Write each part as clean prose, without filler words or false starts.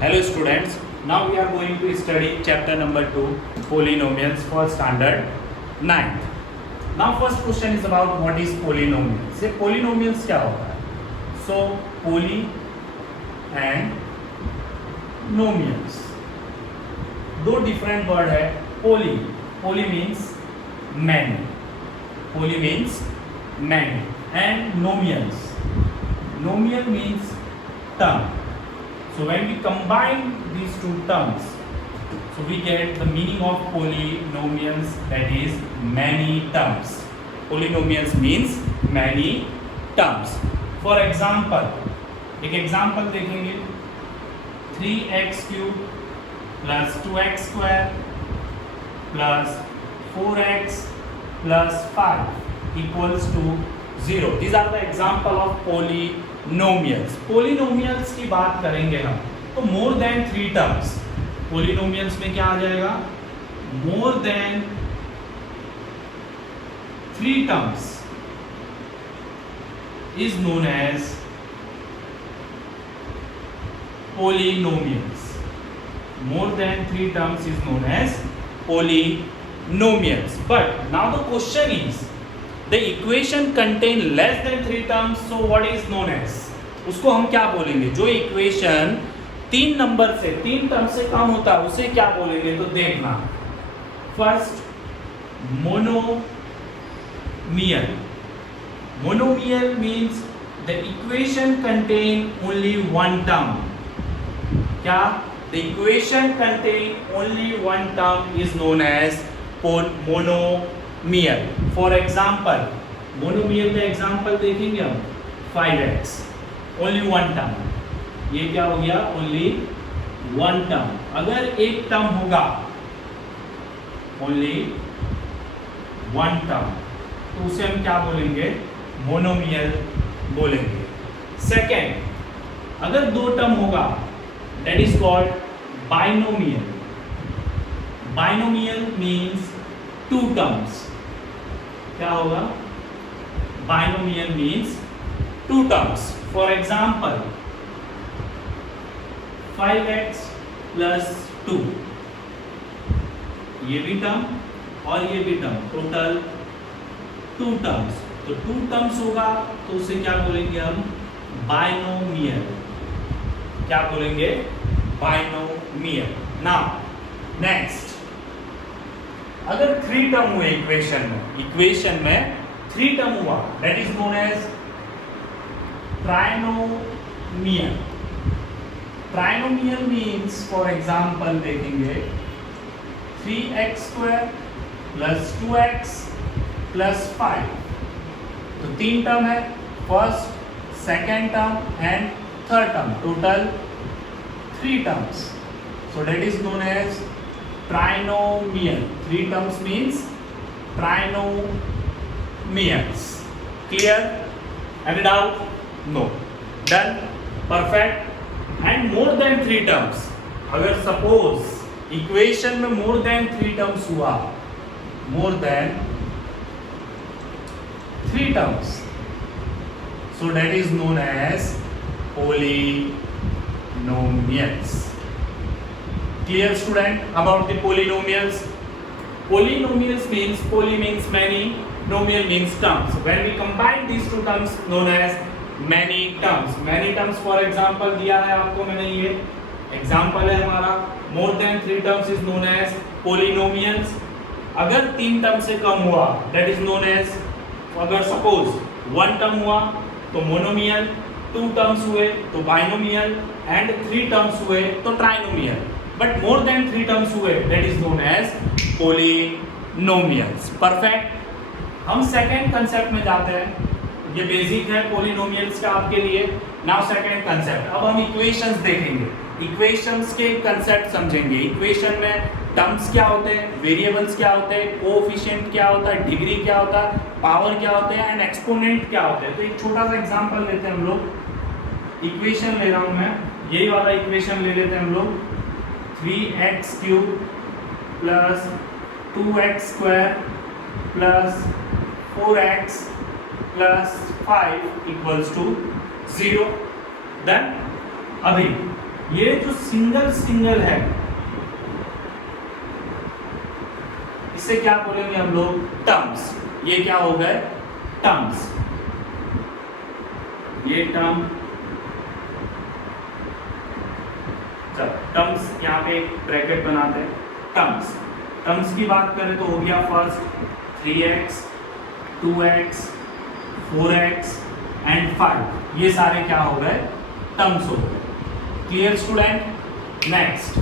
Hello students, now we are going to study chapter number 2 polynomials for standard 9th. Now first question is about what is polynomials. ये polynomials क्या होता है? So poly and nomials दो different word है. Poly means many, poly means many, and nomial means term. So when we combine these two terms, so we get the meaning of polynomials, that is many terms. Polynomials means many terms. For example, एक example देखेंगे 3x cube plus 2x square plus 4x plus 5 equals to 0. These are the example of polynomials. Polynomials की बात करेंगे हम तो more than 3 terms. Polynomials में क्या आ जाएगा? More than 3 terms is known as polynomials. More than 3 terms is known as polynomials. But now the question is, the equation contain less than 3 terms, so what is known as? उसको हम क्या बोलेंगे? जो equation 3 number से 3 term से कम होता है उसे क्या बोलेंगे? तो देखना, first monomial. Monomial means the equation contain only one term. क्या? The equation contain only one term is known as monomial. For example, monomial का एग्जाम्पल देखेंगे हम 5x, ओनली वन टर्म. ये क्या हो गया? Only one term. अगर एक टर्म होगा ओनली वन टर्म तो उसे हम क्या बोलेंगे? मोनोमियल बोलेंगे. सेकेंड, अगर 2 टर्म होगा that is called binomial. Binomial means 2 terms. क्या होगा? Binomial means 2 terms. For example 5x plus 2, ये भी टर्म और ये भी टर्म, टोटल 2 terms. तो 2 terms होगा तो उसे क्या बोलेंगे हम? बाइनोमियल. क्या बोलेंगे? बाइनोमियल. नाउ नेक्स्ट, अगर 3 टर्म हुए इक्वेशन में 3 टर्म हुआ that is known as trinomial. Trinomial means for example देखेंगे 3x square plus 2x plus 5. तो 3 टर्म है, first, second term and third term, total 3 terms. So that is known as trinomial. 3 terms means trinomials. Clear? Any doubt? No. Done? Perfect. And more than 3 terms. अगर suppose equation में more than 3 terms हुआ, more than 3 terms, so that is known as polynomials. Clear student about the polynomials? Polynomials means poly means many, nomial means terms. When we combine these 2 terms known as many terms. Many terms for example दिया है आपको मैंने, ये example है हमारा. More than 3 terms is known as polynomials. अगर 3 term से कम हुआ that is known as, अगर suppose 1 term हुआ तो monomial, 2 terms हुए तो binomial and 3 terms हुए तो trinomial. But more than 3 terms हुए that is known as polynomials. Perfect. हम सेकेंड कंसेप्ट में जाते हैं. ये बेसिक है पोलिनोमियल्स का आपके लिए. Now second concept. अब हम इक्वेशंस देखेंगे, इक्वेशंस के कंसेप्ट समझेंगे. इक्वेशन में टर्म्स क्या होते हैं, वेरिएबल्स क्या होते हैं, कोएफिशिएंट क्या होता है, डिग्री क्या होता है, पावर क्या होते हैं एंड एक्सपोनेंट क्या होते हैं. तो एक छोटा सा एग्जांपल लेते हैं हम लोग. इक्वेशन ले रहा हूं मैं, यही वाला इक्वेशन ले लेते हैं हम लोग. 3x cube plus 2x square plus 4x plus 5 equals to 0. Then अभी ये जो सिंगल सिंगल है इसे क्या बोलेंगे हम लोग? टर्म्स। ये क्या हो गए? टर्म्स। ये टर्म, टर्म्स यहाँ पे एक ब्रैकेट बनाते हैं। टर्म्स, टर्म्स की बात करें तो हो गया first 3x, 2x, 4x and 5। ये सारे क्या हो गए? टर्म्स हो गए। Clear student? Next,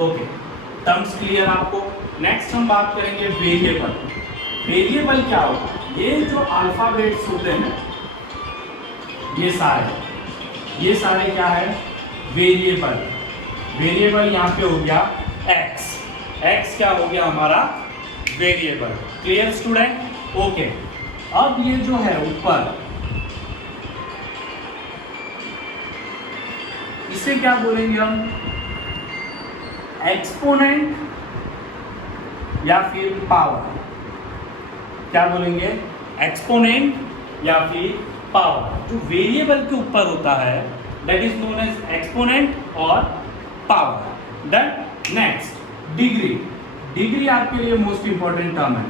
okay, terms clear आपको। नेक्स्ट हम बात करेंगे वेरिएबल। वेरिएबल क्या होगा? ये जो अल्फाबेट्स होते हैं ये सारे क्या है? वेरिएबल। वेरिएबल यहाँ पे हो गया x। x क्या हो गया हमारा? वेरिएबल। Clear student? ओके, अब ये जो है ऊपर, इसे क्या बोलेंगे हम? एक्सपोनेंट या फिर पावर। क्या बोलेंगे? एक्सपोनेंट या फिर पावर। जो वेरिएबल के ऊपर होता है that is known as exponent और power. Then next, degree. Degree आपके लिए मोस्ट इंपॉर्टेंट टर्म है।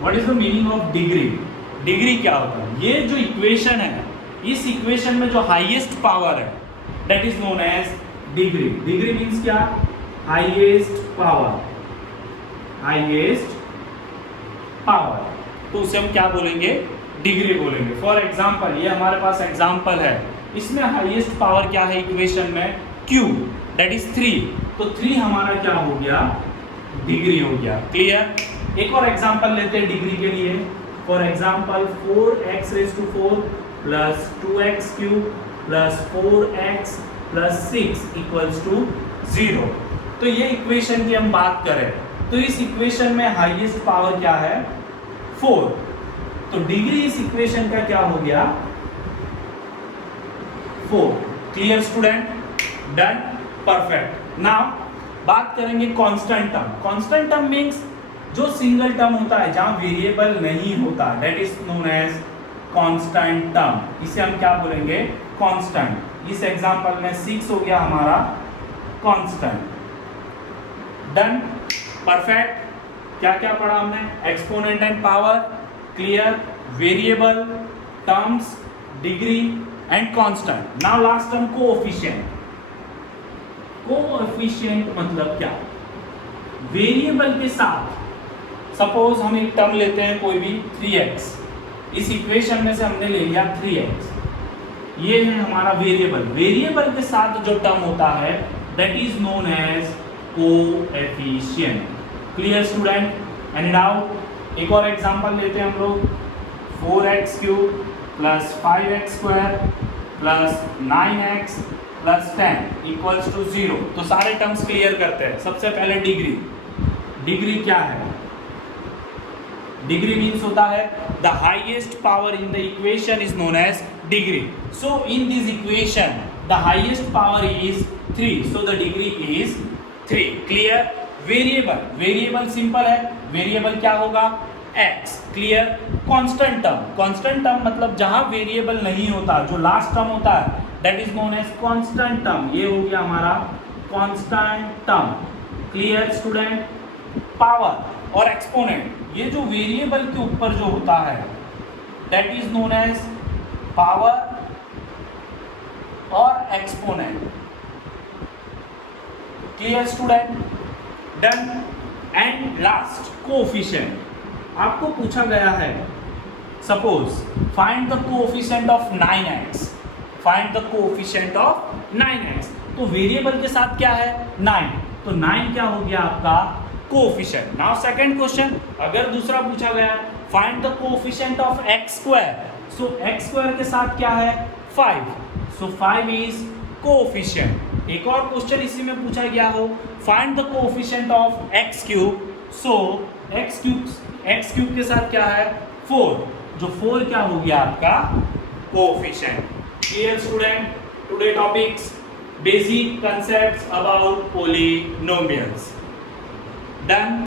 What is the meaning of degree? Degree क्या होता है? ये जो इक्वेशन है, इस इक्वेशन में जो हाईएस्ट पावर है that is known as degree. Degree means क्या? Highest power. हाईएस्ट पावर, तो उसे हम क्या बोलेंगे? डिग्री बोलेंगे। फॉर एग्जाम्पल, ये हमारे पास एग्जाम्पल है, इसमें हाईएस्ट पावर क्या है इक्वेशन में? Q, that is 3। तो 3 हमारा क्या हो गया? डिग्री हो गया। क्लियर? एक और एग्जाम्पल लेते हैं डिग्री के लिए। For example 4x⁴ plus 2x³ plus 4x plus 6 equals to 0। तो ये इक्वेशन की हम बात करें तो इस इक्वेशन में हाईएस्ट पावर क्या है? 4। तो डिग्री इस इक्वेशन का क्या हो गया? 4। Clear student? Done, perfect. Now बात करेंगे constant term. Constant term means जो सिंगल टर्म होता है जहां वेरिएबल नहीं होता, that is known as constant term. इसे हम क्या बोलेंगे? कांस्टेंट। इस एग्जांपल में 6 हो गया हमारा कांस्टेंट। Done, perfect. क्या क्या पढ़ा हमने? Exponent and power, clear, variable, terms, degree and constant. Now last term coefficient. Coefficient मतलब क्या? वेरिएबल के साथ सपोज हम एक टर्म लेते हैं कोई भी 3x। इस इक्वेशन में से हमने ले लिया 3x। ये है हमारा वेरिएबल। वेरिएबल के साथ जो टर्म होता है that is known as coefficient. Clear student? Any doubt? एक और एग्जांपल लेते हैं हम लोग। 4x³ plus 5x² plus 9x plus 10 equals to 0। तो सारे टर्म्स क्लियर करते हैं। सबसे पहले डिग्री। डिग्री क्या है? डिग्री मीन्स होता है the highest power in the equation is known as degree. So in this equation the highest power is 3, so the degree is 3। Clear? Variable, variable simple है। Variable क्या होगा? x। Clear? Constant term, constant term मतलब जहां variable नहीं होता, जो last term होता है that is known as constant term. ये हो गया हमारा constant term. Clear student? Power और एक्सपोनेंट, ये जो वेरिएबल के ऊपर जो होता है that is known as power और exponent. Clear student? Done. And last coefficient. आपको पूछा गया है suppose find the coefficient of 9x। Find the coefficient of 9x। तो वेरिएबल के साथ क्या है? 9। तो 9 क्या हो गया आपका? कोएफिशिएंट। नाउ सेकंड क्वेश्चन, अगर दूसरा पूछा गया find the coefficient of x²। So x² के साथ क्या है? 5। सो 5 इज कोएफिशिएंट। एक और क्वेश्चन इसी में पूछा गया हो find the coefficient of x³। So x³ के साथ क्या है? 4। जो 4 क्या हो गया आपका? Coefficient. Clear student? Today topics basic concepts about polynomials. Done.